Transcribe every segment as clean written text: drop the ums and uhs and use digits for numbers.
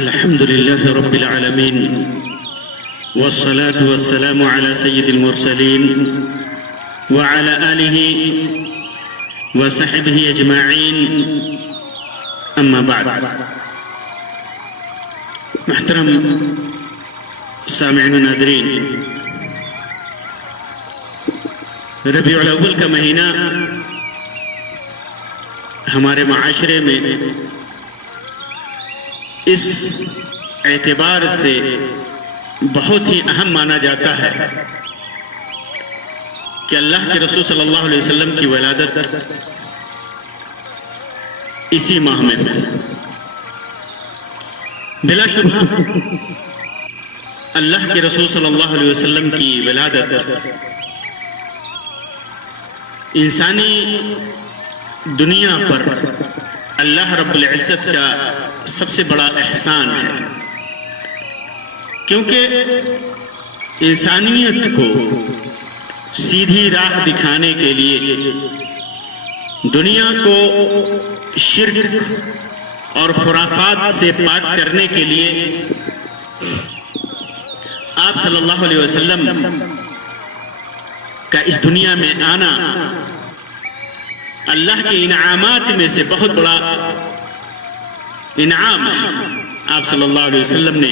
الحمد لله رب العالمين والصلاة والسلام على سيد المرسلين وعلى آله وصحبه أجمعين أما بعد. محترم سامعین و ناظرین، ربیع الاول کا مہینہ ہمارے معاشرے میں اس اعتبار سے بہت ہی اہم مانا جاتا ہے کہ اللہ کے رسول صلی اللہ علیہ وسلم کی ولادت اسی ماہ میں ہوئی. بلا شبہ اللہ کے رسول صلی اللہ علیہ وسلم کی ولادت انسانی دنیا پر اللہ رب العزت کا سب سے بڑا احسان ہے، کیونکہ انسانیت کو سیدھی راہ دکھانے کے لیے، دنیا کو شرک اور خرافات سے پاک کرنے کے لیے آپ صلی اللہ علیہ وسلم کا اس دنیا میں آنا اللہ کے انعامات میں سے بہت بڑا انعام ہے. آپ صلی اللہ علیہ وسلم نے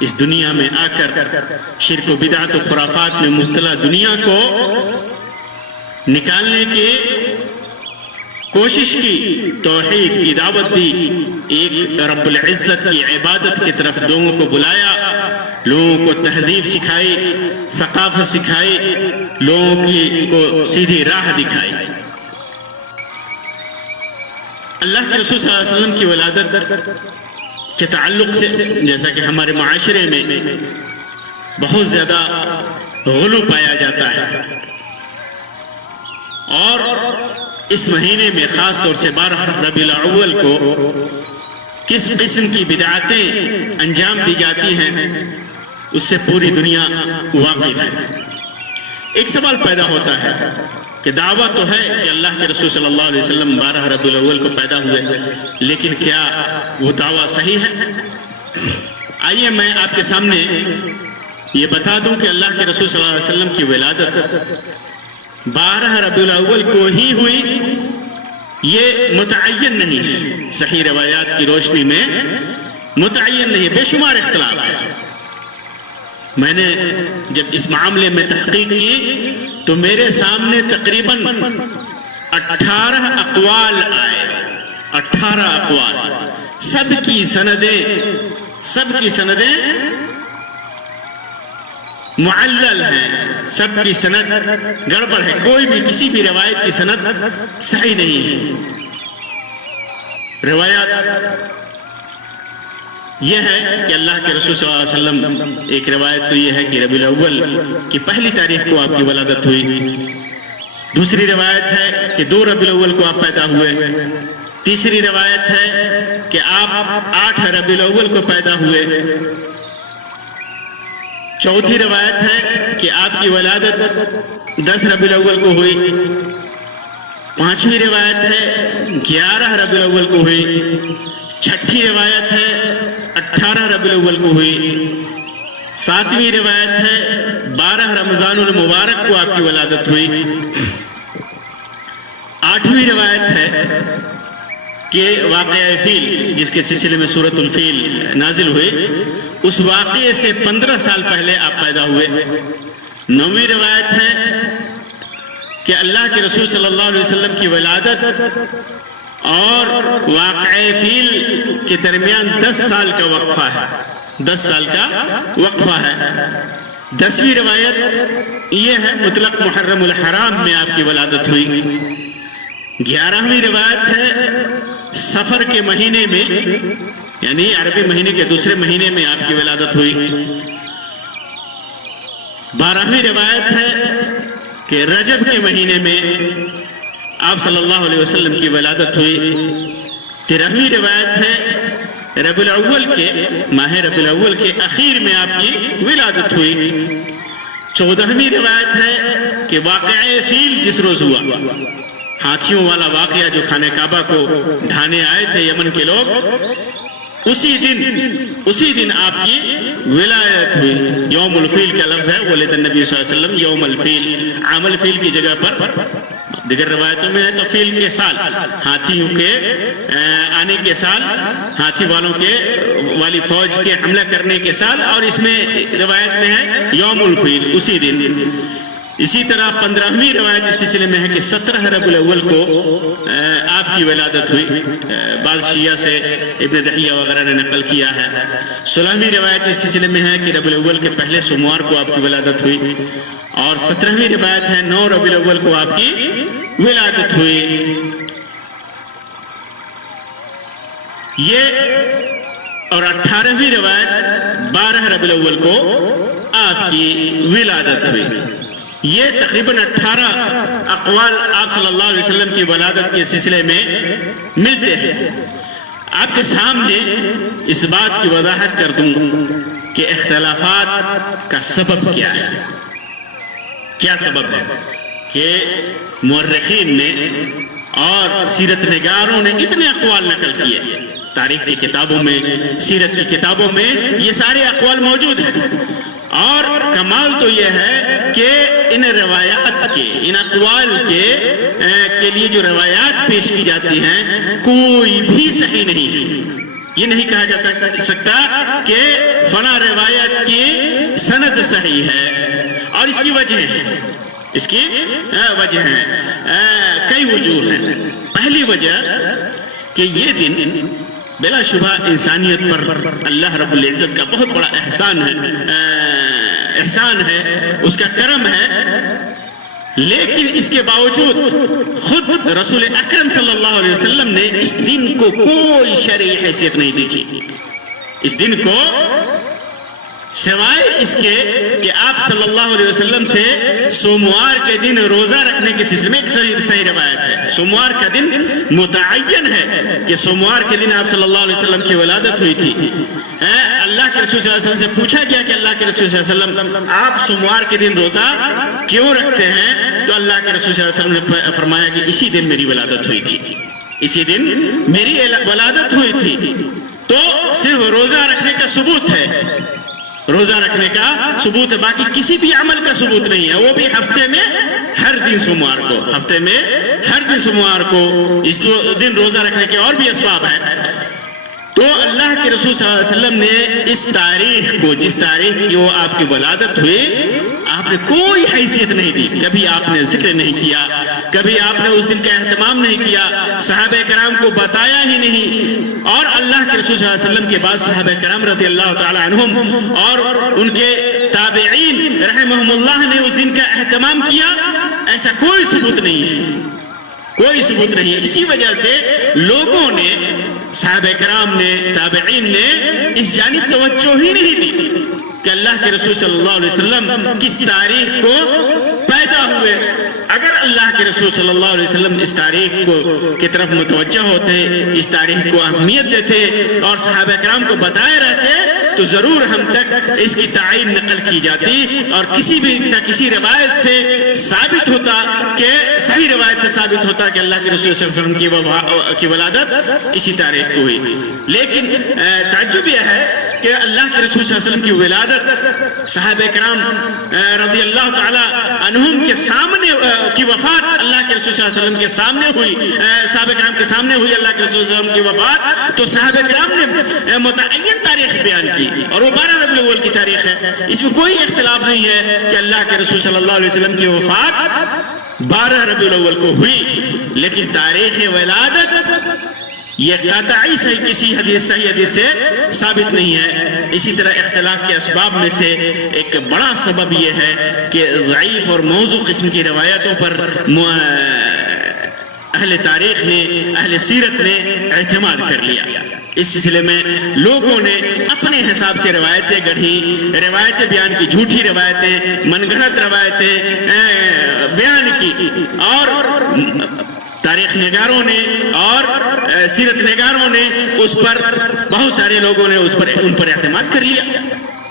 اس دنیا میں آ کر شرک و بدعت و خرافات میں مبتلا دنیا کو نکالنے کی کوشش کی، توحید کی دعوت دی، ایک رب العزت کی عبادت کی طرف لوگوں کو بلایا، لوگوں کو تہذیب سکھائی، ثقافت سکھائی، لوگوں کو سیدھی راہ دکھائی. اللہ کے رسول صلی اللہ علیہ وسلم کی ولادت کے تعلق سے جیسا کہ ہمارے معاشرے میں بہت زیادہ غلو پایا جاتا ہے، اور اس مہینے میں خاص طور سے 12 ربیع الاول کو کس قسم کی بدعاتیں انجام دی جاتی ہیں اس سے پوری دنیا واقف ہے. ایک سوال پیدا ہوتا ہے کہ دعویٰ تو ہے کہ اللہ کے رسول صلی اللہ علیہ وسلم 12 ربیع الاول کو پیدا ہوئے، لیکن کیا وہ دعویٰ صحیح ہے؟ آئیے میں آپ کے سامنے یہ بتا دوں کہ اللہ کے رسول صلی اللہ علیہ وسلم کی ولادت 12 ربیع الاول کو ہی ہوئی، یہ متعین نہیں ہے. صحیح روایات کی روشنی میں متعین نہیں ہے، بے شمار اختلاف ہے. میں نے جب اس معاملے میں تحقیق کی تو میرے سامنے تقریباً 18 اقوال آئے. 18 اقوال، سب کی سندیں معلل ہیں، سب کی سند گڑبڑ ہے، کوئی بھی کسی بھی روایت کی سند صحیح نہیں ہے. روایات یہ ہے کہ اللہ کے رسول صلی اللہ علیہ وسلم، ایک روایت تو یہ ہے کہ ربیع الاول کی پہلی تاریخ کو آپ کی ولادت ہوئی. دوسری روایت ہے کہ 2 ربیع الاول کو آپ پیدا ہوئے. تیسری روایت ہے کہ آپ 8 ربیع الاول کو پیدا ہوئے. چوتھی روایت ہے کہ آپ کی ولادت 10 ربیع الاول کو ہوئی. پانچویں روایت ہے 11 ربیع الاول کو ہوئی. چھٹی روایت ہے 18 ربیع الاول کو ہوئی. ساتویں روایت ہے 12 رمضان المبارک کو آپ کی ولادت ہوئی. آٹھویں روایت ہے کہ واقعہ فیل جس کے سلسلے میں سورۃ الفیل نازل ہوئی، اس واقعے سے 15 سال پہلے آپ پیدا ہوئے. نویں روایت ہے کہ اللہ کے رسول صلی اللہ علیہ وسلم کی ولادت اور واقعہ فیل کے درمیان 10 سال کا وقفہ ہے. 10 سال کا وقفہ ہے. 10ویں روایت یہ ہے مطلق محرم الحرام میں آپ کی ولادت ہوئی. 11ویں روایت ہے سفر کے مہینے میں، یعنی عربی مہینے کے دوسرے مہینے میں آپ کی ولادت ہوئی. 12ویں روایت ہے کہ رجب کے مہینے میں آپ صلی اللہ علیہ وسلم کی ولادت ہوئی. 13ویں روایت ہے ربیع الاول کے ماہ ربیع الاول کے اخیر میں آپ کی ولادت ہوئی. 14ویں روایت ہے کہ واقعہ فیل جس روز ہوا، ہاتھیوں والا واقعہ جو خانہ کعبہ کو ڈھانے آئے تھے یمن کے لوگ، اسی دن آپ کی ولایت ہوئی. یوم الفیل کا لفظ ہے ولد النبی صلی اللہ علیہ وسلم یوم الفیل. عام الفیل کی جگہ پر دیگر روایتوں میں ہے تو فیل کے سال، ہاتھیوں کے آنے کے سال، ہاتھی والوں کے والی فوج کے حملہ کرنے کے سال، اور اس میں روایت میں ہے یوم الفیل، اسی دن. اسی طرح 15ویں روایت اس سلسلے میں ہے کہ 17 ربیع الاول کو آپ کی ولادت ہوئی. بعض شیعہ سے ابن دحیہ وغیرہ نے نقل کیا ہے. 16ویں روایت اس سلسلے میں ہے کہ ربیع الاول کے پہلے سوموار کو آپ کی ولادت ہوئی. اور 17ویں روایت ہے 9 ربیع الاول کو آپ کی ولادت ہوئی. یہ اور 18ویں روایت 12 ربیع الاول کو آپ کی ولادت ہوئی. یہ تقریباً 18 اقوال آپ صلی اللہ علیہ وسلم کی ولادت کے سلسلے میں ملتے ہیں. آپ کے سامنے اس بات کی وضاحت کر دوں کہ اختلافات کا سبب کیا ہے. کیا سبب ہے کہ مورخین نے اور سیرت نگاروں نے اتنے اقوال نقل کیے. تاریخ کی کتابوں میں، سیرت کی کتابوں میں یہ سارے اقوال موجود ہیں. اور کمال تو یہ ہے کہ ان روایات کے، ان اقوال کے لیے جو روایات پیش کی جاتی ہیں کوئی بھی صحیح نہیں ہے. یہ نہیں کہا جا سکتا کہ فلاں روایت کی سند صحیح ہے. اور اس کی وجہ ہے، اس کی وجہ ہے، کئی وجوہ ہیں. پہلی وجہ کہ یہ دن بلا شبہ انسانیت پر اللہ رب العزت کا بہت بڑا احسان ہے، اس کا کرم ہے. لیکن اس کے باوجود خود رسول اکرم صلی اللہ علیہ وسلم نے اس دن کو کوئی شرعی حیثیت نہیں دی تھی. اس دن کو سوائے اس کے کہ آپ صلی اللہ علیہ وسلم سے سوموار کے دن روزہ رکھنے کے سلسلے میں ایک صحیح روایت ہے. سوموار کا دن متعین ہے کہ سوموار کے دن آپ صلی اللہ علیہ وسلم کی ولادت ہوئی تھی. اللہ کے رسول صلی اللہ علیہ وسلم سے پوچھا گیا کہ اللہ کے رسول صلی اللہ علیہ وسلم آپ سوموار کے دن روزہ کیوں رکھتے ہیں؟ تو اللہ کے رسول صلی اللہ علیہ وسلم نے فرمایا کہ اسی دن میری ولادت ہوئی تھی، اسی دن میری ولادت ہوئی تھی. تو صرف روزہ رکھنے کا ثبوت ہے، روزہ رکھنے کا ثبوت ہے، باقی کسی بھی عمل کا ثبوت نہیں ہے. وہ بھی ہفتے میں ہر دن سوموار کو، ہفتے میں ہر دن سوموار کو اس دن روزہ رکھنے کے اور بھی اسباب ہیں. تو اللہ کے رسول صلی اللہ علیہ وسلم نے اس تاریخ کو، جس تاریخ کی وہ آپ کی ولادت ہوئی، آپ نے کوئی حیثیت نہیں دی. کبھی آپ نے ذکر نہیں کیا، کبھی آپ نے اس دن کا اہتمام نہیں کیا، صحابہ کرام کو بتایا ہی نہیں. اور اللہ کے رسول صلی اللہ علیہ وسلم کے بعد صحابہ کرام رضی اللہ تعالی عنہم اور ان کے تابعین رحمہم اللہ نے اس دن کا اہتمام کیا، ایسا کوئی ثبوت نہیں ہے، کوئی ثبوت نہیں ہے. اسی وجہ سے لوگوں نے، صحابہ کرام نے، تابعین نے اس جانب توجہ ہی نہیں دی کہ اللہ کے رسول صلی اللہ علیہ وسلم کس تاریخ کو پیدا ہوئے. اگر اللہ کے رسول صلی اللہ علیہ وسلم اس تاریخ کو کی طرف متوجہ ہوتے، اس تاریخ کو اہمیت دیتے اور صحابہ کرام کو بتائے رہتے، تو ضرور ہم تک اس کی تعین نقل کی جاتی اور کسی بھی نہ کسی روایت سے ثابت ہوتا کہ صحیح روایت سے ثابت ہوتا کہ اللہ کے رسول صلی اللہ علیہ وسلم کی ولادت اسی تاریخ کو ہوئی. لیکن تعجب یہ ہے کہ اللہ کے رسول صلی اللہ علیہ وسلم کی ولادت صحابہ کرام رضی اللہ تعالی عنہم کے سامنے کی وفات اللہ کے رسول صلی اللہ علیہ وسلم کے سامنے ہوئی، صحابہ کرام کے سامنے ہوئی اللہ کے رسول صلی اللہ علیہ وسلم کی وفات. تو صحابہ کرام نے متعین تاریخ بیان کی اور وہ 12 ربیع الاول کی تاریخ ہے. اس میں کوئی اختلاف نہیں ہے کہ اللہ کے رسول صلی اللہ علیہ وسلم کی وفات 12 ربیع الاول کو ہوئی. لیکن تاریخ ولادت یہ قطعی کسی صحیح حدیث سے ثابت نہیں ہے. اسی طرح اختلاف کے اسباب میں سے ایک بڑا سبب یہ ہے کہ ضعیف اور موضوع قسم کی روایتوں پر اہل تاریخ نے، اہل سیرت نے اعتماد کر لیا. اس سلسلے میں لوگوں نے اپنے حساب سے روایتیں گڑھی، روایتیں بیان کی، جھوٹی روایتیں، من گھڑت روایتیں بیان کی. اور تاریخ نگاروں نے اور سیرت نگاروں نے اس پر، بہت سارے لوگوں نے ان پر اعتماد کر لیا،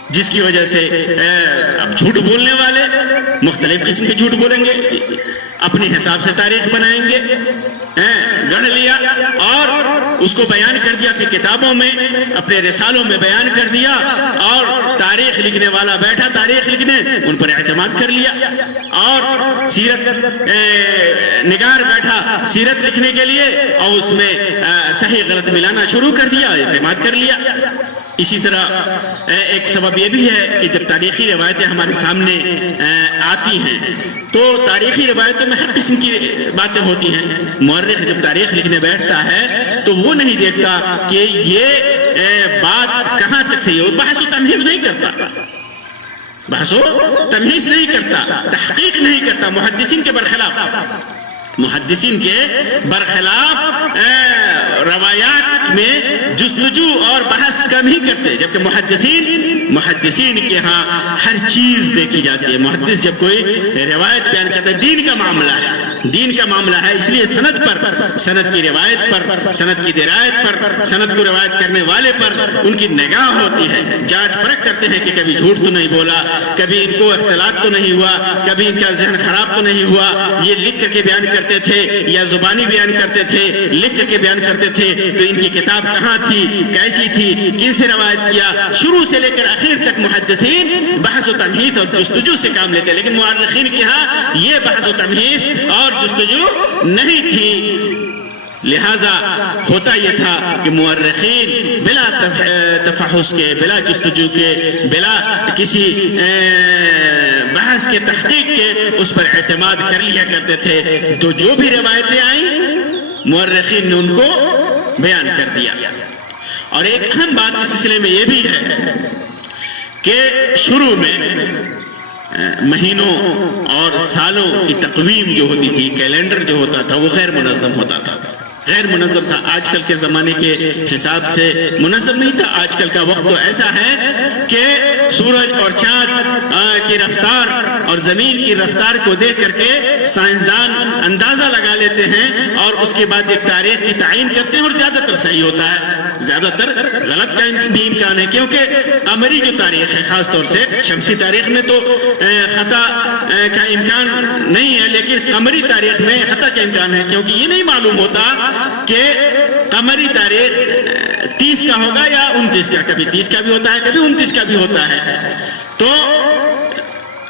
جس کی وجہ سے اب جھوٹ بولنے والے مختلف قسم کے جھوٹ بولیں گے، اپنے حساب سے تاریخ بنائیں گے، گڑھ لیا. اور اس کو بیان کر دیا اپنی کتابوں میں، اپنے رسالوں میں بیان کر دیا، اور تاریخ لکھنے والا بیٹھا تاریخ لکھنے، ان پر اعتماد کر لیا، اور سیرت نگار بیٹھا سیرت لکھنے کے لیے، اور اس میں صحیح غلط ملانا شروع کر دیا، اعتماد کر لیا۔ اسی طرح ایک سبب یہ بھی ہے کہ جب تاریخی روایتیں ہمارے سامنے آتی ہیں تو تاریخی روایتوں میں ہر قسم کی باتیں ہوتی ہیں۔ مورخ جب تاریخ لکھنے بیٹھتا ہے تو وہ نہیں دیکھتا کہ یہ بات کہاں تک صحیح ہے، بحث و تمہیز نہیں کرتا، بحث و تمہیز نہیں کرتا، تحقیق نہیں کرتا، محدثین کے برخلاف روایات میں جستجو اور بحث کم ہی کرتے، جبکہ محدثین کے ہاں ہر چیز دیکھی جاتی ہے۔ محدث جب کوئی روایت بیان کرتا ہے، دین کا معاملہ ہے، اس لیے سند کی روایت پر، سند کی درایت پر، سند کو روایت کرنے والے پر ان کی نگاہ ہوتی ہے، جانچ پرکھ کرتے ہیں کہ کبھی جھوٹ تو نہیں بولا، کبھی ان کو اختلاط تو نہیں ہوا، کبھی ان کا ذہن خراب تو نہیں ہوا، یہ لکھ کر کے بیان کرتے تھے یا زبانی بیان کرتے تھے، لکھ کر کے بیان کرتے تھے، تو ان کی کتاب کہاں تھی، کیسی تھی، کن سے روایت کیا، شروع سے لے کر آخر تک محدثین بحث و تمہیز اور جستجو سے کام لیتے، لیکن مورخین کے ہاں یہ بحث و تمہیز اور جستجو نہیں تھی۔ لہذا ہوتا یہ تھا کہ مورخین بلا تفحص کے، بلا جستجو کے، بلا کسی بحث کے، تحقیق کے، اس پر اعتماد کر لیا کرتے تھے، تو جو بھی روایتیں آئیں مورخین نے ان کو بیان کر دیا۔ اور ایک اہم بات اس سلسلے میں یہ بھی ہے کہ شروع میں مہینوں اور سالوں کی تقویم جو ہوتی تھی، کیلنڈر جو ہوتا تھا، وہ غیر منظم ہوتا تھا، غیر منظم تھا، آج کل کے زمانے کے حساب سے منظم نہیں تھا۔ آج کل کا وقت تو ایسا ہے کہ سورج اور چاند کی رفتار اور زمین کی رفتار کو دیکھ کر کے سائنسدان اندازہ لگا لیتے ہیں، اور اس کے بعد ایک تاریخ کی تعین کرتے ہیں، اور زیادہ تر صحیح ہوتا ہے، زیادہ تر غلط کا بھی امکان ہے، کیونکہ قمری جو تاریخ ہے، خاص طور سے شمسی تاریخ میں تو خطا کا امکان نہیں ہے، لیکن قمری تاریخ میں خطا کا امکان ہے، کیونکہ یہ نہیں معلوم ہوتا کہ قمری تاریخ 30 کا ہوگا یا 29 کا، کبھی 30 کا بھی ہوتا ہے، کبھی 29 کا بھی ہوتا ہے، تو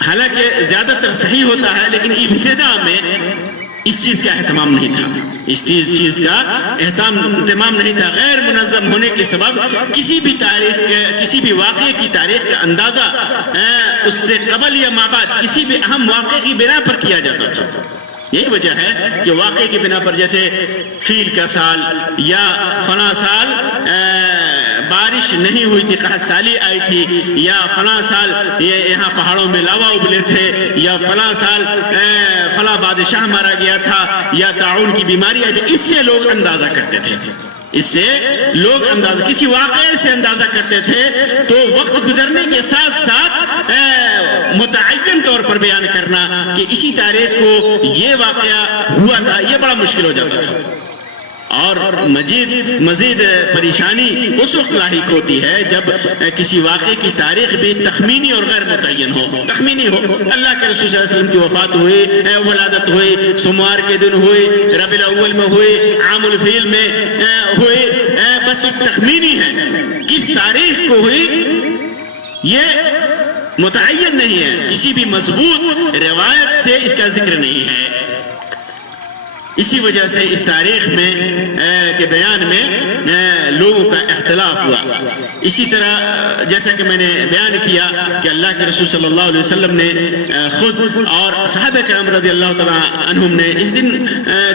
حالانکہ زیادہ تر صحیح ہوتا ہے، لیکن ابتدا میں اس چیز کا اہتمام نہیں تھا، اس چیز کا اہتمام نہیں تھا۔ غیر منظم ہونے کے سبب کسی بھی تاریخ کسی بھی واقعے کی تاریخ کا اندازہ اس سے قبل یا ما بعد کسی بھی اہم واقعے کی بنا پر کیا جاتا تھا۔ یہی وجہ ہے کہ واقعے کی بنا پر، جیسے فیل کا سال یا فلاں سال بارش نہیں ہوئی تھی، قحط سالی آئی تھی، یا فلاں سال یہاں پہاڑوں میں لاوا ابلے تھے، یا فلاں سال فلاں بادشاہ مارا گیا تھا، یا طاعون کی بیماری آئی تھی، اس سے لوگ اندازہ کرتے تھے، اس سے لوگ کسی واقعے سے اندازہ کرتے تھے، تو وقت گزرنے کے ساتھ ساتھ متعین طور پر بیان کرنا کہ اسی تاریخ کو یہ واقعہ ہوا تھا، یہ بڑا مشکل ہو جاتا تھا، اور مزید پریشانی اس وقت لاحق ہوتی ہے جب کسی واقعے کی تاریخ بھی تخمینی اور غیر متعین ہو، تخمینی ہو۔ اللہ کے رسول صلی اللہ علیہ وسلم کی وفات ہوئی، ولادت ہوئی، سوموار کے دن ہوئی، ربیع الاول میں ہوئی، عام الفیل میں ہوئی، بس ایک تخمینی ہے، کس تاریخ کو ہوئی یہ متعین نہیں ہے، کسی بھی مضبوط روایت سے اس کا ذکر نہیں ہے۔ اسی وجہ سے اس تاریخ میں کے بیان میں لوگوں کا اختلاف ہوا۔ اسی طرح جیسا کہ میں نے بیان کیا کہ اللہ کے رسول صلی اللہ علیہ وسلم نے خود اور صحابہ کرام رضی اللہ تعالیٰ عنہم نے اس دن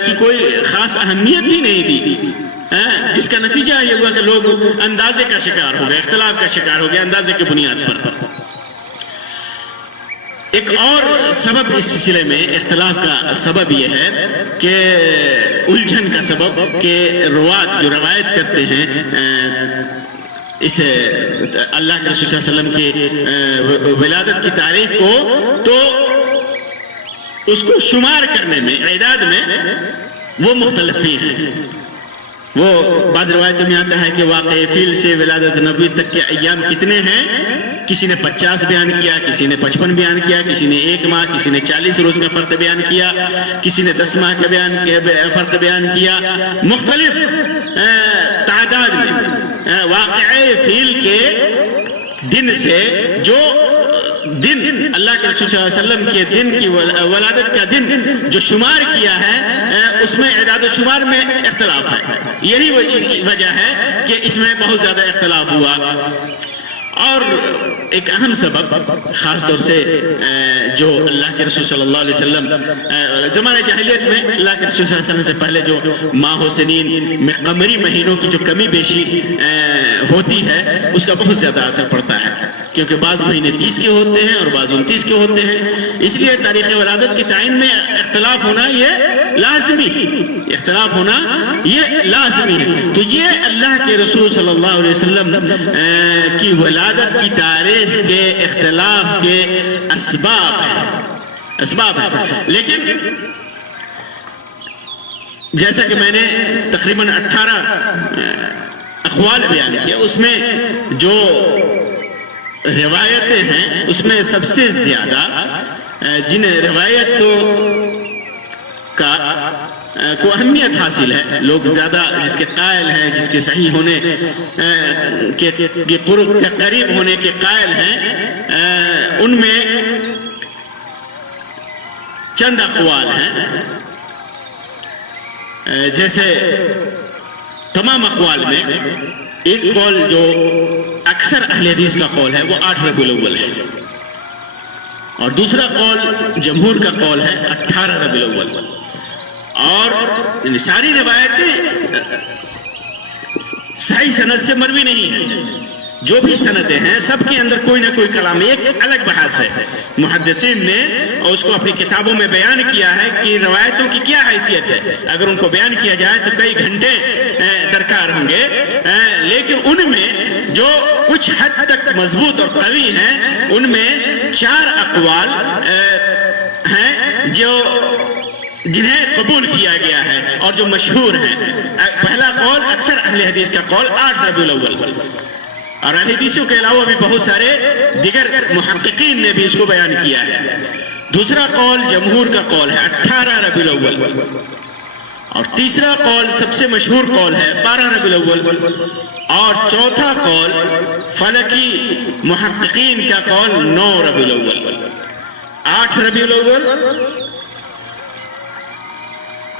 کی کوئی خاص اہمیت ہی نہیں دی، جس کا نتیجہ یہ ہوا کہ لوگ اندازے کا شکار ہو گئے، اختلاف کا شکار ہو گئے اندازے کی بنیاد پر۔ ایک اور سبب اس سلسلے میں اختلاف کا سبب یہ ہے کہ الجھن کا سبب کہ روات جو روایت کرتے ہیں اس اللہ کے رسول صلی اللہ علیہ وسلم کی ولادت کی تاریخ کو، تو اس کو شمار کرنے میں، اعداد میں وہ مختلف ہیں، وہ بعض روایتوں میں آتا ہے کہ واقع فیل سے ولادت نبوی تک کے ایام کتنے ہیں؟ کسی نے 50 بیان کیا، کسی نے 55 بیان کیا، کسی نے 1 ماہ، کسی نے 40 روز کا فرق بیان کیا، کسی نے 10 ماہ کا فرق بیان کیا، مختلف تعداد میں واقع فیل کے دن سے جو دن اللہ کے رسول صلی اللہ علیہ وسلم کے دن کی ولادت کا دن جو شمار کیا ہے اس میں اعداد و شمار میں اختلاف ہے. یہی وجہ ہے کہ اس میں بہت زیادہ اختلاف ہوا. اور ایک اہم سبب خاص طور سے جو اللہ کے رسول صلی اللہ علیہ وسلم زمانہ جاہلیت میں اللہ کے رسول صلی اللہ علیہ وسلم سے پہلے جو ماہ و سنین میں قمری مہینوں کی جو کمی بیشی ہوتی ہے اس کا بہت زیادہ اثر پڑتا ہے، کیونکہ بعض مہینے 30 کے ہوتے ہیں اور بعض 29 کے ہوتے ہیں. اس لیے تاریخ ولادت کی تعین میں اختلاف ہونا یہ لازمی ہے. تو یہ اللہ کے رسول صلی اللہ علیہ وسلم کی ولادت کی تاریخ کے اختلاف کے اسباب ہیں. لیکن جیسا کہ میں نے تقریباً 18 اقوال بیان کیا، اس میں جو روایتیں ہیں اس میں سب سے زیادہ جن روایت کو اہمیت حاصل ہے، لوگ زیادہ جس کے قائل ہیں، جس کے صحیح ہونے کے قریب ہونے کے قائل ہیں، ان میں چند اقوال ہیں. جیسے تمام اقوال میں ایک قول جو اکثر اہل حدیث کا قول ہے وہ 8 ربیع الاول ہے، اور دوسرا قول جمہور کا قول ہے 18 ربیع الاول. اور ساری روایتیں صحیح سند سے مروی نہیں ہیں. جو بھی سندیں ہیں سب کے اندر کوئی نہ کوئی کلام. ایک الگ بحث ہے محدثین نے اور اس کو اپنی کتابوں میں بیان کیا ہے کہ روایتوں کی کیا حیثیت ہے. اگر ان کو بیان کیا جائے تو کئی گھنٹے درکار ہوں گے، لیکن ان میں جو کچھ حد تک مضبوط اور قوی ہیں ان میں 4 اقوال ہیں جو جنہیں قبول کیا گیا ہے اور جو مشہور ہیں. پہلا قول اکثر اہل حدیث کا قول 8 ربیع الاول، اور اہل حدیثوں کے علاوہ بھی بہت سارے دیگر محققین نے بھی اس کو بیان کیا ہے. دوسرا قول جمہور کا قول ہے 18 ربیع الاول، اور تیسرا قول سب سے مشہور قول ہے 12 ربیع الاول، اور چوتھا قول فلکی محققین کا قول 9 ربیع الاول. 8 ربیع الاول،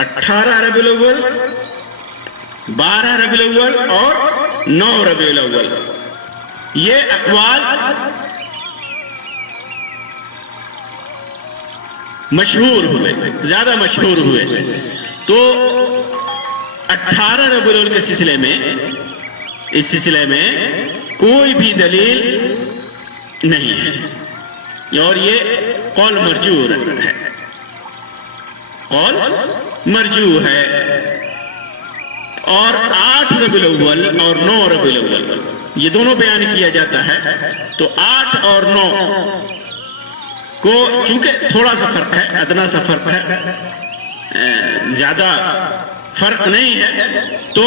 18 ربیع الاول، 12 ربیع الاول اور 9 ربیع الاول. یہ اقوال مشہور ہوئے، زیادہ مشہور ہوئے. تو 18 ربیع الاول کے سلسلے میں کوئی بھی دلیل نہیں ہے، اور یہ قول مرجوح ہے. اور 8 ربیع الاول اور 9 ربیع الاول یہ دونوں بیان کیا جاتا ہے. تو 8 اور 9 کو چونکہ تھوڑا سا فرق ہے، ادنا سا فرق ہے، زیادہ فرق نہیں ہے، تو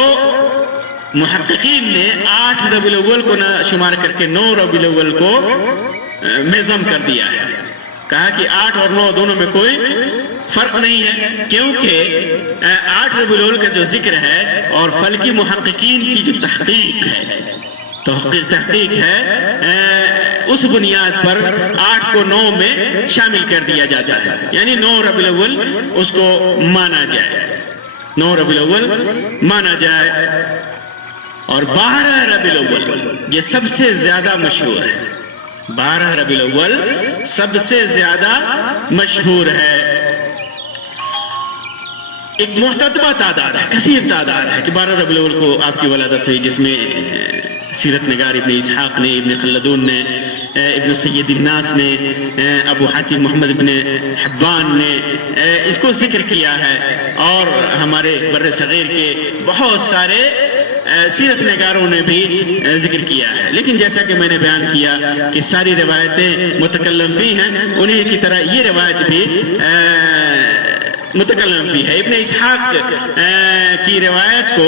محققین نے 8 ربیع الاول کو نہ شمار کر کے 9 ربیع الاول کو میں ضم کر دیا ہے. کہا کہ 8 اور 9 دونوں میں کوئی فرق نہیں ہے، کیونکہ 8 ربیع الاول کا جو ذکر ہے اور فلکی محققین کی جو تحقیق ہے اس بنیاد پر 8 کو 9 میں شامل کر دیا جاتا ہے. یعنی 9 ربیع الاول اس کو مانا جائے، 9 ربیع الاول مانا جائے. اور 12 ربیع الاول یہ سب سے زیادہ مشہور ہے. 12 ربیع الاول سب سے زیادہ مشہور ہے. ایک محتدبہ تعداد ہے، کثیر تعداد ہے کہ 12 ربیع الاول کو آپ کی ولادت ہوئی، جس میں سیرت نگار ابن اسحاق نے، ابن خلدون نے، ابن سید الناس نے، ابو حاتم محمد بن حبان نے اس کو ذکر کیا ہے، اور ہمارے بر صغیر کے بہت سارے سیرت نگاروں نے بھی ذکر کیا ہے. لیکن جیسا کہ میں نے بیان کیا کہ ساری روایتیں متکلم فی ہیں، انہیں کی طرح یہ روایت بھی متکلم بھی ہے۔ ابن اسحاق کی روایت کو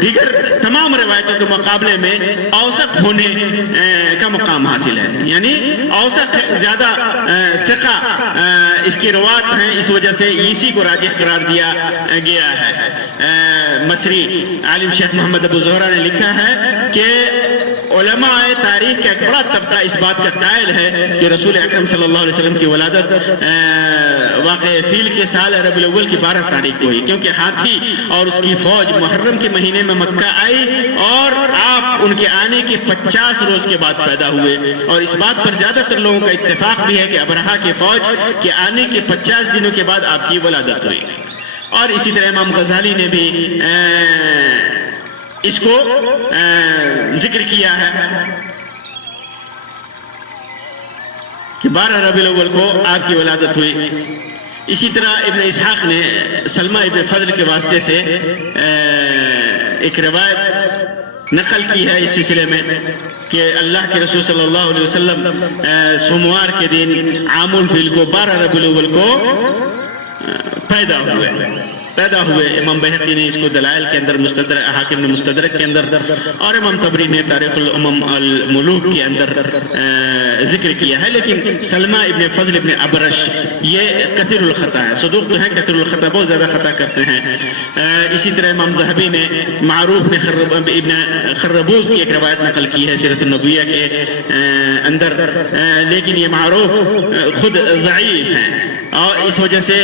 دیگر تمام روایتوں کے مقابلے میں اوثق ہونے کا مقام حاصل ہے، یعنی اوثق زیادہ ثقہ اس کی روایت ہیں، اس وجہ سے اسی کو راجح قرار دیا گیا ہے۔ مصری عالم شیخ محمد ابو زہرہ نے لکھا ہے کہ علماء تاریخ کا ایک بڑا طبقہ اس بات کا قائل ہے کہ رسول اکرم صلی اللہ علیہ وسلم کی ولادت واقع فیل کے سال ربیع الاول کی 12 تاریخ کو ہوئی، کیونکہ ہاتھی اور اس کی فوج محرم کے مہینے میں مکہ آئی اور آپ ان کے آنے کے 50 روز کے بعد پیدا ہوئے، اور اس بات پر زیادہ تر لوگوں کا اتفاق بھی ہے کہ ابرہہ کی فوج کے آنے کے 50 دنوں کے بعد آپ کی ولادت ہوئی۔ اور اسی طرح امام غزالی نے بھی اس کو ذکر کیا ہے کہ 12 ربیع الاول کو آپ کی ولادت ہوئی۔ اسی طرح ابن اسحاق نے سلمہ ابن فضل کے واسطے سے ایک روایت نقل کی ہے اس سلسلے میں کہ اللہ کے رسول صلی اللہ علیہ وسلم سوموار کے دن عام الفیل کو 12 ربیع الاول کو پیدا ہوئے۔ امام بہقی نے اس کو دلائل کے اندر، مستدرک حاکم نے مستدرک کے اندر، اور امام طبری نے تاریخ الامم الملوک کے اندر ذکر کیا ہے۔ لیکن سلمہ ابن فضل ابن ابرش یہ کثیر الخطا ہے، صدوق تو ہیں، کثیر الخطا، بہت زیادہ خطا کرتے ہیں۔ اسی طرح امام ذہبی نے معروف نے ابن خربوز کی ایک روایت نقل کی ہے سیرت النبویہ کے اندر، لیکن یہ معروف خود ضعیف ہیں اور اس وجہ سے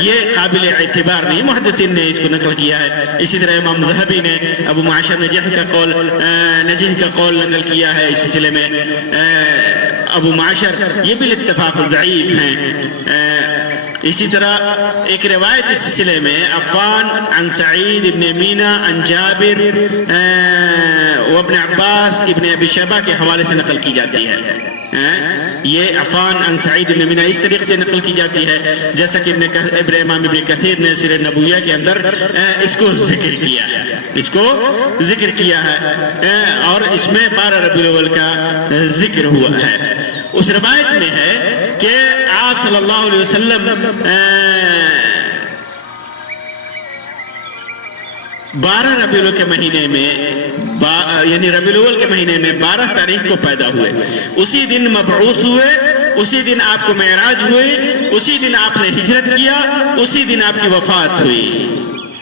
یہ قابل اعتبار نہیں، محدثین نے اس کو نقل کیا ہے۔ اسی طرح امام ذہبی نے ابو معاشر نجیح کا قول نقل کیا ہے اس سلسلے میں۔ ابو معاشر یہ بالاتفاق ضعیف ہیں۔ اسی طرح ایک روایت اس سلسلے میں عفان عن سعید ابن مینا عن جابر وابن عباس ابن ابی شیبہ کے حوالے سے نقل کی جاتی ہے۔ یہ عفان عن سعید ابن مینا اس طریقے سے نقل کی جاتی ہے جیسا کہ امام ابن کثیر نے سیرۃ النبویہ کے اندر اس کو ذکر کیا ہے، اور اس میں 12 ربیع الاول کا ذکر ہوا ہے۔ اس روایت میں ہے کہ آپ صلی اللہ علیہ وسلم 12 ربیع الاول کے مہینے میں، یعنی ربیع الاول کے مہینے میں 12 تاریخ کو پیدا ہوئے، اسی دن مبعوث ہوئے، اسی دن آپ کو معراج ہوئی، اسی دن آپ نے ہجرت کیا، اسی دن آپ کی وفات ہوئی،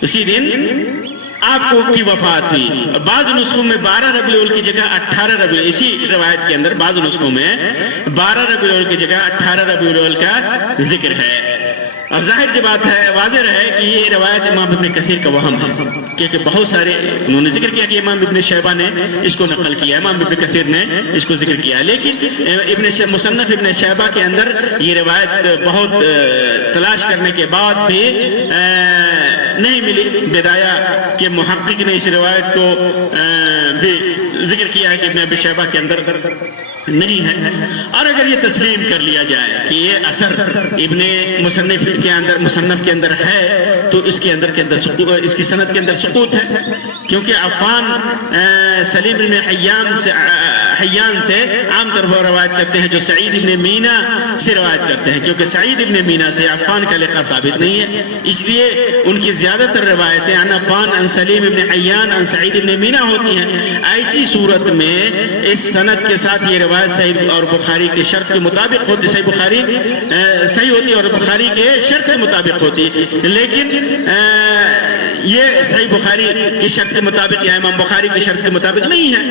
اسی دن آپ کی وفات ہوئی۔ بعض نسخوں میں 12 ربیع الاول کی جگہ 18 ربیع، اسی روایت کے اندر بعض نسخوں میں 12 ربیع الاول کی جگہ 18 ربیع الاول کا ذکر ہے۔ اور ظاہر سی بات ہے، واضح ہے کہ یہ روایت امام ابن کثیر کا وہم ہے، کیونکہ بہت سارے انہوں نے ذکر کیا کہ امام ابن شیبہ نے اس کو نقل کیا، امام ابن کثیر نے اس کو ذکر کیا، لیکن مصنف ابن شیبہ کے اندر یہ روایت بہت تلاش کرنے کے بعد بھی نہیں ملی۔ بدایہ کے محقق نے اس روایت کو بھی ذکر کیا ہے کہ ابن ابی شیبہ کے اندر نہیں ہے۔ اور اگر یہ تسلیم کر لیا جائے کہ یہ اثر ابن مصنف کے اندر ہے تو اس کے اندر اس کی سند کے اندر سقوط ہے، کیونکہ عفان سلیم بن حیان سے عام طور پر روایت کرتے ہیں جو سعید ابن مینا سے روایت کرتے ہیں، کیونکہ سعید ابن مینا سے عفان کا لقب ثابت نہیں ہے، اس لیے ان کی زیادہ تر روایتیں عن عفان عن سلیم ابن حیان عن سعید ابن مینا ہوتی ہیں۔ ایسی صورت میں اس سند کے ساتھ یہ روایت صحیح اور بخاری کے شرط کے مطابق ہوتی، صحیح بخاری صحیح ہوتی اور بخاری کے شرط کے مطابق ہوتی، لیکن یہ صحیح بخاری کی شرط کے مطابق یا امام بخاری کی شرط کے مطابق نہیں ہے۔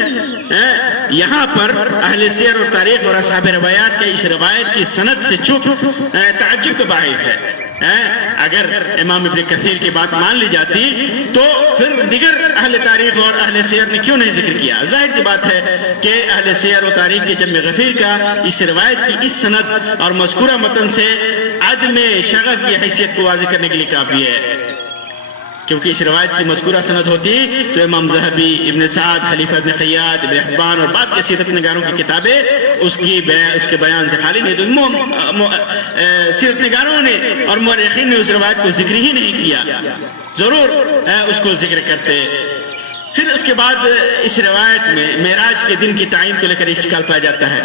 یہاں پر اہل سیر اور تاریخ اور اصحاب روایات کے اس روایت کی سند سے چپ تعجب کا باعث ہے۔ اگر امام ابن کثیر کی بات مان لی جاتی تو پھر دیگر اہل تاریخ اور اہل سیر نے کیوں نہیں ذکر کیا؟ ظاہر سی بات ہے کہ اہل سیر اور تاریخ کے جمع غفیر کا اس روایت کی اس سند اور مذکورہ متن سے عدم شغف کی حیثیت کو واضح کرنے کے لیے کافی ہے، کیونکہ اس روایت کی مذکورہ سند ہوتی تو امام ذہبی، ابن سعد، خلیفہ ابن خیاط، ابن حبان اور بعد کے سیرت نگاروں کی کتابیں اس کے بیان سے خالی نہیں، تو سیرت نگاروں نے اور مورخین نے اس روایت کو ذکر ہی نہیں کیا، ضرور اس کو ذکر کرتے۔ پھر اس کے بعد اس روایت میں معراج کے دن کی تعین کو لے کر اشکال پایا جاتا ہے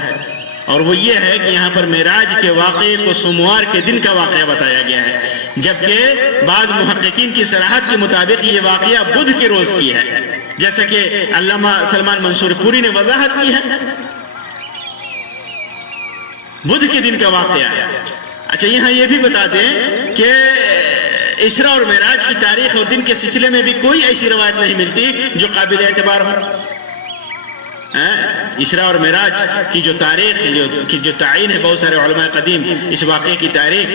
اور وہ یہ ہے کہ یہاں پر معراج کے واقعے کو سوموار کے دن کا واقعہ بتایا گیا ہے، جبکہ بعض محققین کی صراحت کے مطابق یہ واقعہ بدھ کے روز کی ہے، جیسا کہ علامہ سلمان منصور پوری نے وضاحت کی ہے، بدھ کے دن کا واقعہ ہے۔ اچھا، یہاں یہ بھی بتا دیں کہ اسراء اور معراج کی تاریخ اور دن کے سلسلے میں بھی کوئی ایسی روایت نہیں ملتی جو قابل اعتبار ہو۔ اسراء اور معراج کی جو تاریخ کی جو تعین ہے، بہت سارے علماء قدیم اس واقعے کی تاریخ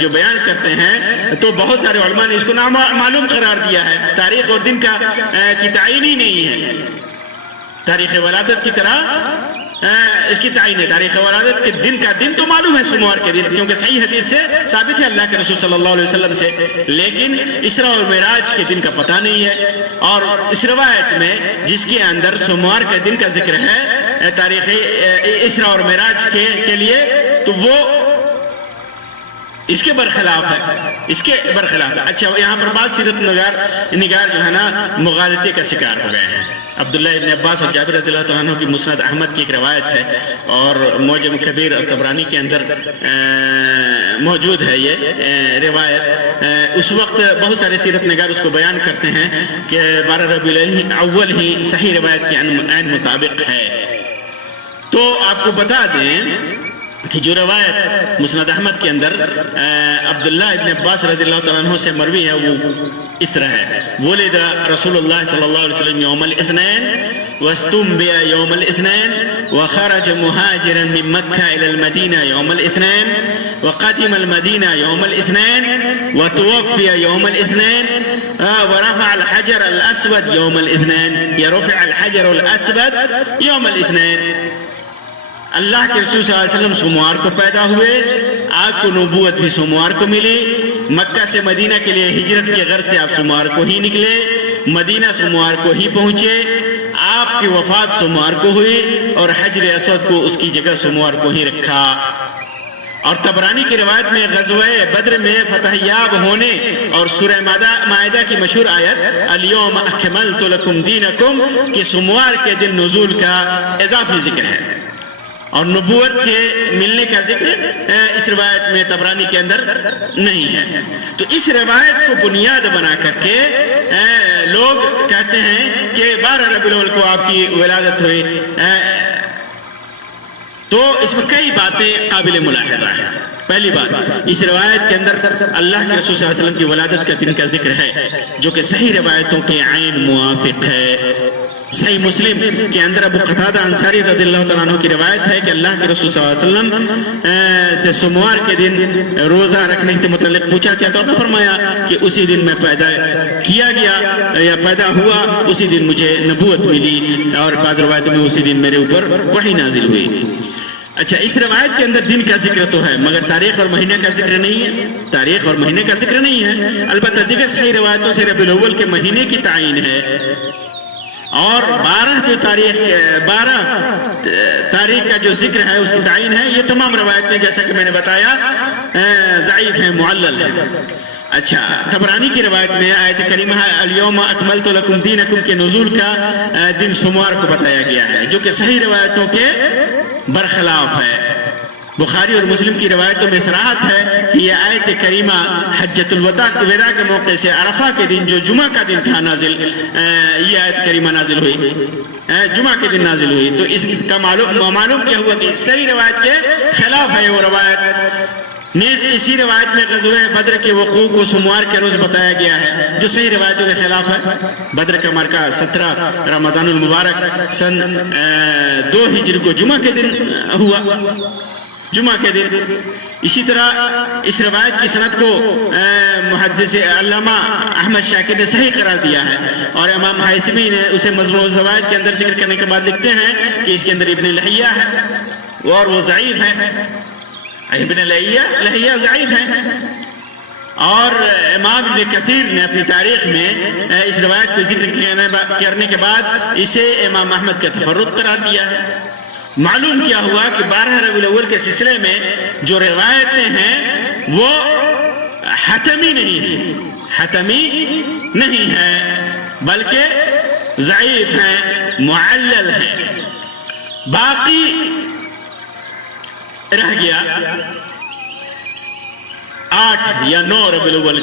جو بیان کرتے ہیں، تو بہت سارے علماء نے اس کو نامعلوم قرار دیا ہے، تاریخ اور دن کی تعین ہی نہیں ہے۔ تاریخ ولادت کی طرح اس کی تعین ہے، تاریخ ولادت کے دن کا دن تو معلوم ہے سوموار کے دن، کیونکہ صحیح حدیث سے ثابت ہے اللہ کے رسول صلی اللہ علیہ وسلم سے، لیکن اسراء اور معراج کے دن کا پتہ نہیں ہے۔ اور اس روایت میں جس کے اندر سوموار کے دن کا ذکر ہے تاریخ اسراء اور معراج کے لیے، تو وہ اس کے برخلاف ہے، اچھا، یہاں پر بعض سیرت نگار جو ہے نا مغالطے کا شکار ہو گئے ہیں۔ عبداللہ ابن عباس اور جابر رضی اللہ عنہ کی مسند احمد کی ایک روایت ہے، اور معجم کبیر اور طبرانی کے اندر موجود ہے یہ روایت۔ اس وقت بہت سارے سیرت نگار اس کو بیان کرتے ہیں کہ 12 ربیع الاول ہی صحیح روایت کے عین مطابق ہے۔ تو آپ کو بتا دیں کہ جو روایت مسند احمد کے اندر عبداللہ ابن عباس رضی اللہ عنہ سے مروی ہے، وہ اس طرح ہے: ولد رسول اللہ صلی اللہ علیہ وسلم یوم الاثنین واستنبئ یوم الاثنین وخرج مهاجرا من مکہ الى المدینہ یوم الاثنین وقدم المدینہ یوم الاثنین وتوفی یوم الاثنین ورفع الحجر الاسود یوم الاثنین یا رفع الحجر الاسود یوم الاثنین۔ اللہ کے رسول صلی اللہ علیہ وسلم سوموار کو پیدا ہوئے، آپ کو نبوت بھی سوموار کو ملی، مکہ سے مدینہ کے لیے ہجرت کے غرض سے آپ سوموار کو ہی نکلے، مدینہ سوموار کو ہی پہنچے، آپ کی وفات سوموار کو ہوئی، اور حجر اسود کو اس کی جگہ سوموار کو ہی رکھا۔ اور طبرانی کی روایت میں غزوہ بدر میں فتح یاب ہونے اور سورہ مائدہ کی مشہور آیت الیوم اکملت لکم دینکم کہ سوموار کے دن نزول کا اضافی ذکر ہے، اور نبوت کے ملنے کا ذکر اس روایت میں طبرانی کے اندر نہیں ہے۔ تو اس روایت کو بنیاد بنا کر کے لوگ کہتے ہیں کہ 12 ربیع الاول کو آپ کی ولادت ہوئی، تو اس میں کئی باتیں قابل ملاحظہ ہیں۔ پہلی بات، اس روایت کے اندر اللہ کے رسول صلی اللہ علیہ وسلم کی ولادت کا دن کا ذکر ہے، جو کہ صحیح روایتوں کے عین موافق ہے۔ صحیح مسلم کے اندر ابو قتادہ انصاری رضی اللہ عنہ کی روایت ہے کہ اللہ کے رسول صلی اللہ علیہ وسلم سے سوموار کے دن روزہ رکھنے سے متعلق پوچھا کیا، تو فرمایا کہ اسی دن میں پیدا کیا گیا یا پیدا ہوا، اسی دن مجھے نبوت ملی، اور بعض روایتوں میں اسی دن میرے اوپر وحی نازل ہوئی۔ اچھا، اس روایت کے اندر دن کا ذکر تو ہے، مگر تاریخ اور مہینے کا ذکر نہیں ہے، تاریخ اور مہینے کا ذکر نہیں ہے۔ البتہ دیگر صحیح روایتوں سے ربیع الاول کے مہینے کی تعین ہے، اور 12 تاریخ کا جو ذکر ہے اس کی تعین ہے۔ یہ تمام روایتیں جیسا کہ میں نے بتایا ضعیف ہیں، معلل ہیں۔ اچھا، طبرانی کی روایت میں آیت کریمہ الیوم اکملت لکم دینکم کے نزول کا دن سوموار کو بتایا گیا ہے، جو کہ صحیح روایتوں کے برخلاف ہے۔ بخاری اور مسلم کی روایتوں میں صراحت ہے کہ یہ آیت کریمہ حجۃ الوداع کے موقع سے عرفہ کے دن جو جمعہ کا دن تھا نازل، یہ آیت کریمہ نازل ہوئی، جمعہ کے دن نازل ہوئی۔ تو اس کا معلوم کیا ہوا کہ صحیح روایت کے خلاف ہے وہ روایت۔ نیز اسی روایت میں غزوہ بدر کے وقوع کو سوموار کے روز بتایا گیا ہے، جو صحیح روایتوں کے خلاف ہے۔ بدر کا معرکہ 17 رمضان المبارک سن 2 ہجری کو جمعہ کے دن ہوا، جمعہ کے دن۔ اسی طرح اس روایت کی سند کو محدث علامہ احمد شاکر نے صحیح قرار دیا ہے، اور امام حیثمی نے اسے مجموع الزوائد کے اندر ذکر کرنے کے بعد لکھتے ہیں کہ اس کے اندر ابن لہیہ ہے، اور وہ ضعیف ہے، ابن لہیہ ضعیف ہے۔ اور امام ابن کثیر نے اپنی تاریخ میں اس روایت کو ذکر کرنے کے بعد اسے امام احمد کا تفرد قرار دیا ہے۔ معلوم کیا ہوا کہ 12 ربیع الاول کے سلسلے میں جو روایتیں ہیں وہ حتمی نہیں ہیں، بلکہ ضعیف ہیں، معلل ہیں۔ باقی رہ گیا 8 یا 9 ربیع الاول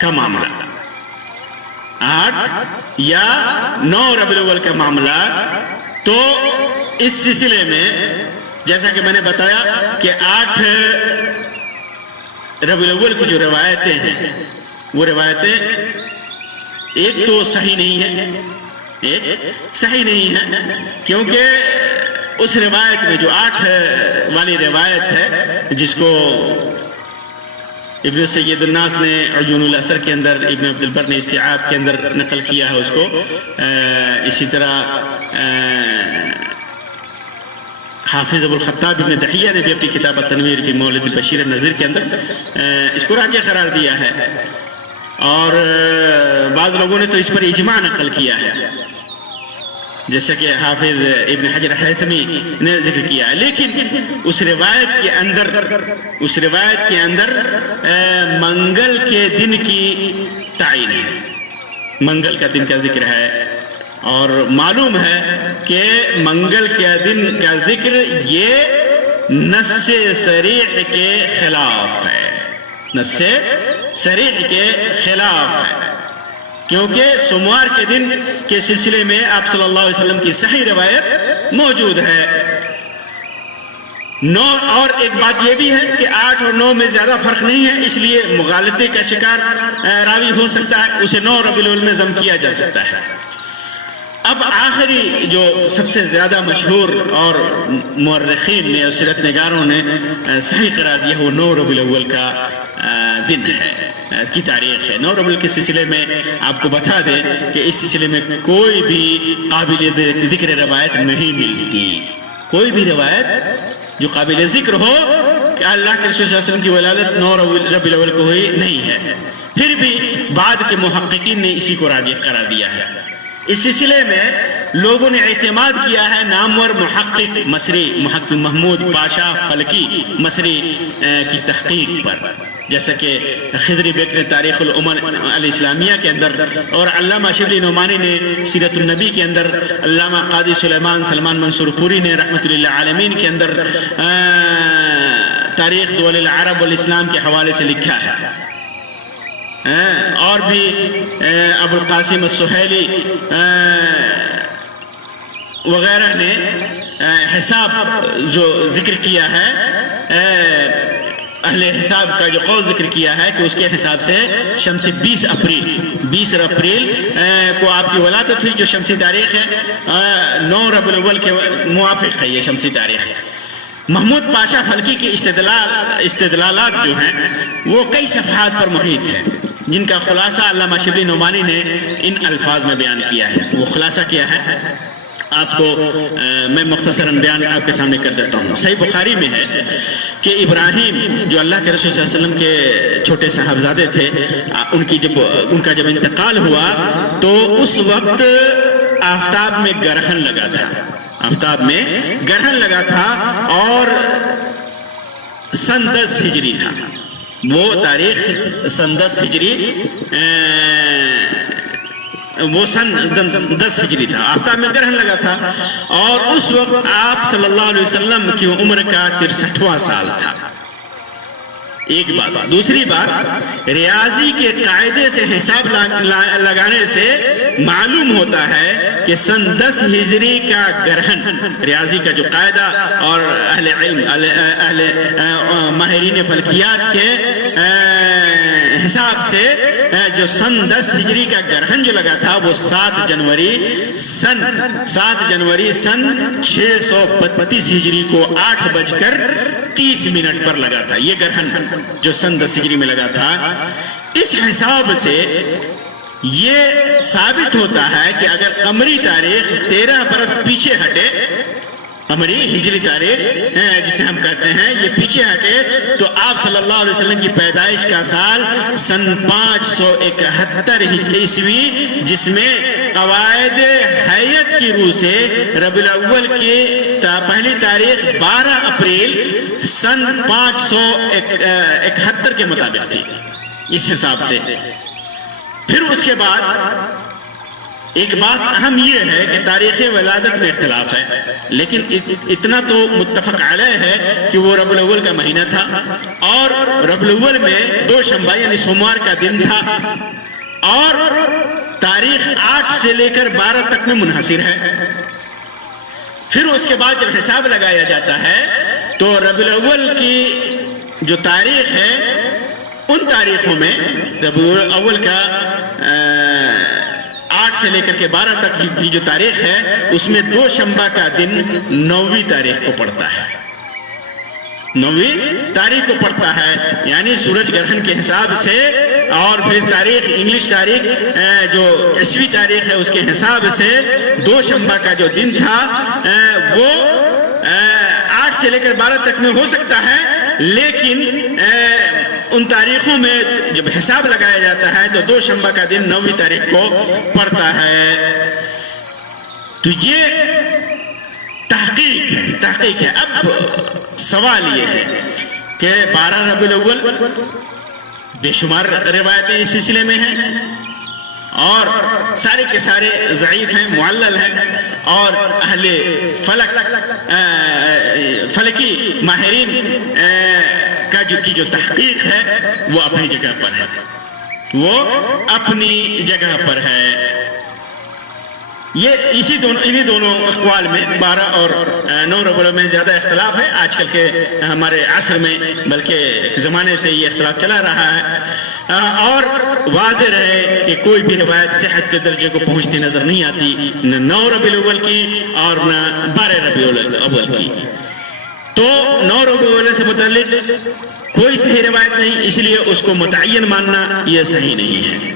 کا معاملہ، 8 یا 9 ربیع الاول کا معاملہ، تو اس سلسلے میں جیسا کہ میں نے بتایا کہ 8 ربیع الاول کی جو روایتیں ہیں وہ روایتیں ایک تو صحیح نہیں ہے، ایک صحیح نہیں ہے، کیونکہ اس روایت میں جو 8 والی روایت ہے جس کو ابن سید الناس نے عیون الاثر کے اندر، ابن عبد البر نے استیعاب کے اندر نقل کیا ہے اس کو، اسی طرح حافظ ابو الخطاب ابن دحیہ نے بھی اپنی کتاب التنویر فی مولد بشیر النذیر کے اندر اس کو راجح قرار دیا ہے، اور بعض لوگوں نے تو اس پر اجماع نقل کیا ہے جیسا کہ حافظ ابن حجر حیثمی نے ذکر کیا ہے، لیکن اس روایت کے اندر منگل کے دن کی تعین ہے، منگل کا دن کا ذکر ہے، اور معلوم ہے کہ منگل کے دن کا ذکر یہ نص صریح کے خلاف ہے، نص صریح کے خلاف ہے، کیونکہ سوموار کے دن کے سلسلے میں آپ صلی اللہ علیہ وسلم کی صحیح روایت موجود ہے۔ 9 اور ایک بات یہ بھی ہے کہ 8 اور 9 میں زیادہ فرق نہیں ہے، اس لیے مغالطے کا شکار راوی ہو سکتا ہے، اسے 9 ربیع الاول میں ضم کیا جا سکتا ہے۔ اب آخری جو سب سے زیادہ مشہور اور مورخین نے اور سیرت نگاروں نے صحیح قرار دیا وہ 9 ربیع الاول کا دن ہے، کی تاریخ ہے۔ 9 ربیع الاول کے سلسلے میں آپ کو بتا دیں کہ اس سلسلے میں کوئی بھی قابل ذکر روایت نہیں ملتی، کوئی بھی روایت جو قابل ذکر ہو کہ اللہ کے رسول صلی اللہ علیہ وسلم کی ولادت 9 ربیع الاول کو ہوئی نہیں ہے، پھر بھی بعد کے محققین نے اسی کو راجح قرار دیا ہے۔ اس سلسلے میں لوگوں نے اعتماد کیا ہے نامور محقق مصری، محقق محمود پاشا فلکی مصری کی تحقیق پر، جیسا کہ خضری بیگ نے تاریخ الامم الاسلامیہ کے اندر، اور علامہ شبلی نعمانی نے سیرت النبی کے اندر، علامہ قاضی سلمان منصور پوری نے رحمۃ اللہ عالمین کے اندر تاریخ دول العرب والاسلام کے حوالے سے لکھا ہے، اور بھی ابو القاسم السہیلی وغیرہ نے حساب جو ذکر کیا ہے، اہل حساب کا جو قول ذکر کیا ہے کہ اس کے حساب سے شمس 20 اپریل کو آپ کی ولادت ہوئی، جو شمسی تاریخ ہے 9 ربیع الاول کے موافق ہے یہ شمسی تاریخ۔ محمود پاشا فلکی کے استدلالات جو ہیں وہ کئی صفحات پر محیط ہیں، جن کا خلاصہ علامہ شبلی نعمانی نے ان الفاظ میں بیان کیا ہے۔ وہ خلاصہ کیا ہے آپ کو میں مختصراً بیان آپ کے سامنے کر دیتا ہوں۔ صحیح بخاری میں ہے کہ ابراہیم جو اللہ کے رسول صلی اللہ علیہ وسلم کے چھوٹے صاحبزادے تھے، ان کا جب انتقال ہوا تو اس وقت آفتاب میں گرہن لگا تھا، اور سن 10 ہجری تھا، وہ تاریخ سن 10 ہجری وہ سن 10 ہجری تھا، آفتاب میں گرہن لگا تھا، اور اس وقت آپ صلی اللہ علیہ وسلم کی عمر کا 63واں سال تھا۔ ایک بات، دوسری بات، ریاضی کے قاعدے سے حساب لگانے سے معلوم ہوتا ہے کہ سن 10 ہجری کا گرہن، ریاضی کا جو قاعدہ اور اہل علم ماہرین فلکیات کے حساب سے جو سن 10 ہجری کا گرہن جو لگا تھا وہ 7 جنوری سن 632 ہجری کو 8:30 پر لگا تھا۔ یہ گرہن جو سن 10 ہجری میں لگا تھا، اس حساب سے یہ ثابت ہوتا ہے کہ اگر قمری تاریخ 13 برس پیچھے ہٹے، قمری ہجری تاریخ جسے ہم کہتے ہیں یہ پیچھے ہٹے، تو آپ صلی اللہ علیہ وسلم کی پیدائش کا سال سن 571 عیسوی، جس میں قواعد حیت کی روح سے ربیع الاول کی پہلی تاریخ 12 اپریل سن 571 کے مطابق تھی، اس حساب سے۔ پھر اس کے بعد ایک بات اہم یہ ہے کہ تاریخ ولادت میں اختلاف ہے، لیکن اتنا تو متفق علیہ ہے کہ وہ ربیع الاول کا مہینہ تھا اور ربیع الاول میں دوشنبہ یعنی سوموار کا دن تھا، اور تاریخ 8 سے لے کر 12 تک میں منحصر ہے۔ پھر اس کے بعد جب حساب لگایا جاتا ہے تو ربیع الاول کی جو تاریخ ہے ان تاریخوں میں ربیع الاول کا 8 سے لے کر کے 12 تک کی جو تاریخ ہے اس میں دوشنبہ کا دن 9ویں تاریخ کو پڑتا ہے، 9ویں تاریخ کو پڑتا ہے، یعنی سورج گرہن کے حساب سے، اور پھر تاریخ انگلش تاریخ جو عیسوی تاریخ ہے اس کے حساب سے دوشنبہ کا جو دن تھا وہ 8 سے لے کر 12 تک میں ہو سکتا ہے، لیکن ان تاریخوں میں جب حساب لگایا جاتا ہے تو دوشنبہ کا دن 9ویں تاریخ کو پڑتا ہے۔ تو یہ تحقیق ہے۔ اب سوال یہ ہے کہ 12 ربیع الاول بے شمار روایتیں اس سلسلے میں ہیں اور سارے کے سارے ضعیف ہیں، معلل ہیں، اور اہل فلکی ماہرین کی جو تحقیق ہے وہ اپنی جگہ پر ہے، وہ اپنی جگہ پر ہے۔ یہ انہی دونوں اقوال میں 12 اور 9 ربیع الاول میں زیادہ اختلاف ہے آج کل کے ہمارے عصر میں، بلکہ زمانے سے یہ اختلاف چلا رہا ہے، اور واضح رہے کہ کوئی بھی روایت صحت کے درجے کو پہنچتی نظر نہیں آتی، نہ 9 ربیع الاول کی اور نہ 12 ربیع الاول کی۔ تو 9 ربیع الاول سے متعلق کوئی صحیح روایت نہیں، اس لیے اس کو متعین ماننا یہ صحیح نہیں ہے۔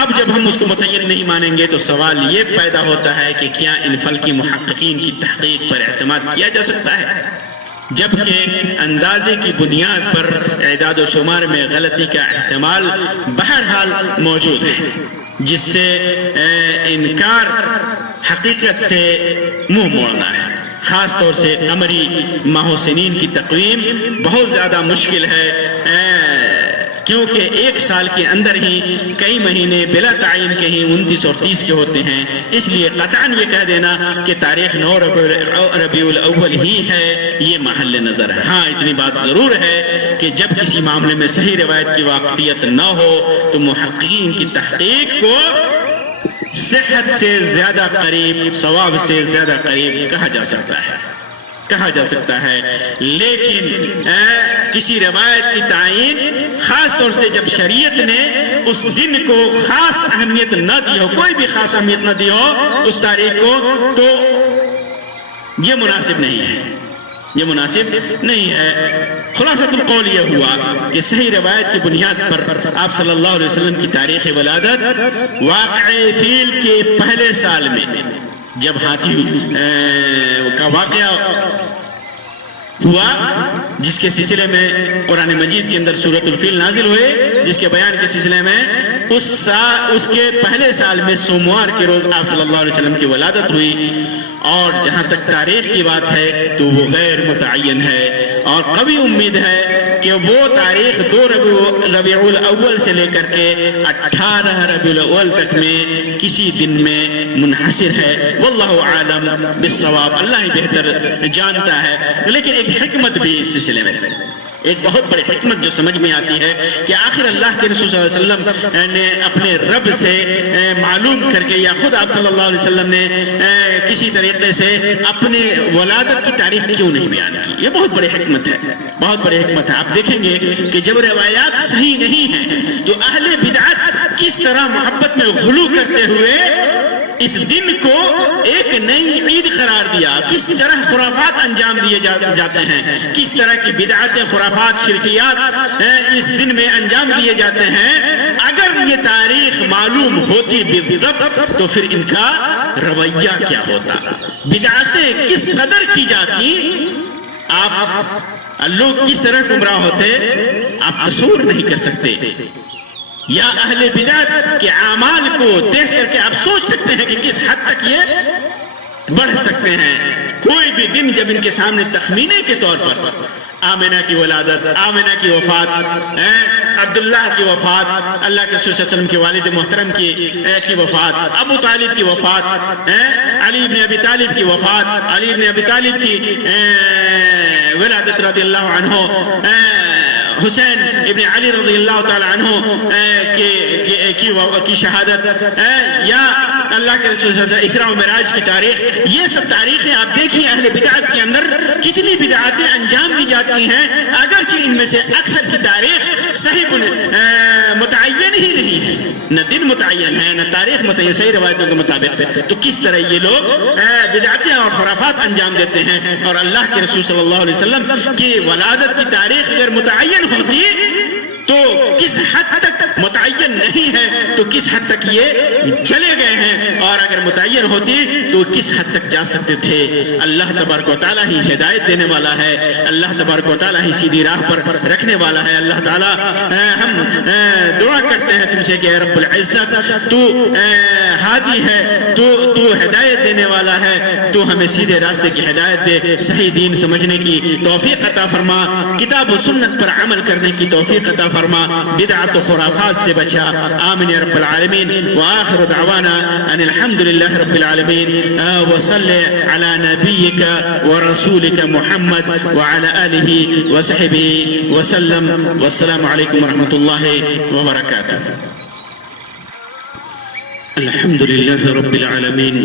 اب جب ہم اس کو متعین نہیں مانیں گے تو سوال یہ پیدا ہوتا ہے کہ کیا ان فلکی محققین کی تحقیق پر اعتماد کیا جا سکتا ہے، جبکہ اندازے کی بنیاد پر اعداد و شمار میں غلطی کا احتمال بہرحال موجود ہے، جس سے انکار حقیقت سے منہ موڑنا ہے۔ خاص طور سے قمری ماہ و سنین کی تقویم بہت زیادہ مشکل ہے، کیونکہ ایک سال کے اندر ہی کئی مہینے بلا تعین کے ہی 29 اور 30 کے ہوتے ہیں، اس لیے قطعاً یہ کہہ دینا کہ تاریخ 9 ربیع الاول ہی ہے یہ محل نظر ہے۔ ہاں اتنی بات ضرور ہے کہ جب کسی معاملے میں صحیح روایت کی واقفیت نہ ہو تو محققین کی تحقیق کو صحت سے زیادہ قریب، صواب سے زیادہ قریب کہا جا سکتا ہے، لیکن کسی روایت کی تعین خاص طور سے جب شریعت نے اس دن کو خاص اہمیت نہ دی ہو، کوئی بھی خاص اہمیت نہ دی ہو اس تاریخ کو، تو یہ مناسب نہیں ہے۔ خلاصۃ القول یہ ہوا کہ صحیح روایت کی بنیاد پر آپ صلی اللہ علیہ وسلم کی تاریخ ولادت واقع فیل کے پہلے سال میں، جب ہاتھی کا واقعہ ہوا جس کے سلسلے میں قرآن مجید کے اندر سورۃ الفیل نازل ہوئے، جس کے بیان کے سلسلے میں اس کے پہلے سال میں سوموار کے روز آپ صلی اللہ علیہ وسلم کی ولادت ہوئی، اور جہاں تک تاریخ کی بات ہے تو وہ غیر متعین ہے، اور قوی امید ہے کہ وہ تاریخ 2 ربیع الاول سے لے کر کے 18 ربیع الاول تک میں کسی دن میں منحصر ہے۔ واللہ عالم بالصواب، اللہ ہی بہتر جانتا ہے۔ لیکن ایک حکمت بھی اس سلسلے میں، ایک بہت بڑی حکمت جو سمجھ میں آتی ہے کہ آخر اللہ کے رسول صلی اللہ علیہ وسلم نے اپنے رب سے معلوم کر کے، یا خود آپ صلی اللہ علیہ وسلم نے کسی طریقے سے اپنے ولادت کی تاریخ کیوں نہیں بیان کی، یہ بہت بڑی حکمت ہے۔ آپ دیکھیں گے کہ جب روایات صحیح نہیں ہیں تو اہل بدعت کس طرح محبت میں غلو کرتے ہوئے اس دن کو ایک نئی عید قرار دیا، کس طرح خرافات انجام دیے جاتے ہیں، کس طرح کی بدعات، خرافات، شرکیات اس دن میں انجام دیے جاتے ہیں۔ اگر یہ تاریخ معلوم ہوتی بالضبط تو پھر ان کا رویہ کیا ہوتا، بدعتیں کس قدر کی جاتی، آپ لوگ کس طرح گمراہ ہوتے آپ تصور نہیں کر سکتے۔ یا اہل بدعت کے اعمال کو دیکھ کر کے آپ سوچ سکتے ہیں کہ کس حد تک یہ بڑھ سکتے ہیں۔ کوئی بھی دن جب ان کے سامنے تخمینے کے طور پر آمنہ کی ولادت، آمنہ کی وفات، عبداللہ کی وفات، اللہ کے رسول صلی اللہ علیہ وسلم کے والد محترم کی وفات، ابو طالب کی وفات، علی بن ابی طالب کی وفات، علی بن ابی طالب کی ولادت رضی اللہ عنہ، حسین ابن علی رضی اللہ تعالی عنہ کی شہادت، یا اللہ کے رسول صلی اللہ علیہ وسلم اسراء و معراج کی تاریخ، یہ سب تاریخیں آپ دیکھیں اہل بدعت کے اندر کتنی بدعاتیں انجام دی جاتی ہیں، اگرچہ ان میں سے اکثر کی تاریخ صحیح متعین ہی نہیں ہے، نہ دن متعین ہے نہ تاریخ متعین صحیح روایتوں کے مطابق، تو کس طرح یہ لوگ بدعتیں اور خرافات انجام دیتے ہیں، اور اللہ کے رسول صلی اللہ علیہ وسلم کی ولادت کی تاریخ اگر متعین ہوتی تو کس حد تک متعین نہیں ہے تو کس حد تک یہ چلے گئے ہیں، اور اگر متعین ہوتی تو کس حد تک جا سکتے تھے۔ اللہ تبارک و تعالیٰ ہی ہدایت دینے والا ہے، اللہ تبارک و تعالیٰ ہی سیدھی راہ پر رکھنے والا ہے۔ اللہ تعالیٰ ہم دعا کرتے ہیں تم سے کہ اے رب العزت تو ہادی ہے، تو ہدایت دینے والا ہے، تو ہمیں سیدھے راستے کی ہدایت دے، صحیح دین سمجھنے کی توفیق عطا فرما، کتاب و سنت پر عمل کرنے کی توفیق عطا فرما، بدعت و خرافات سے بچا، آمین یا رب العالمین۔ وآخر دعوانا ان الحمدللہ رب العالمین، وصل علی نبیک ورسولک محمد وعلی آلہ وصحبہ وسلم، والسلام علیکم ورحمۃ اللہ وبرکاتہ۔ الحمدللہ رب العالمین۔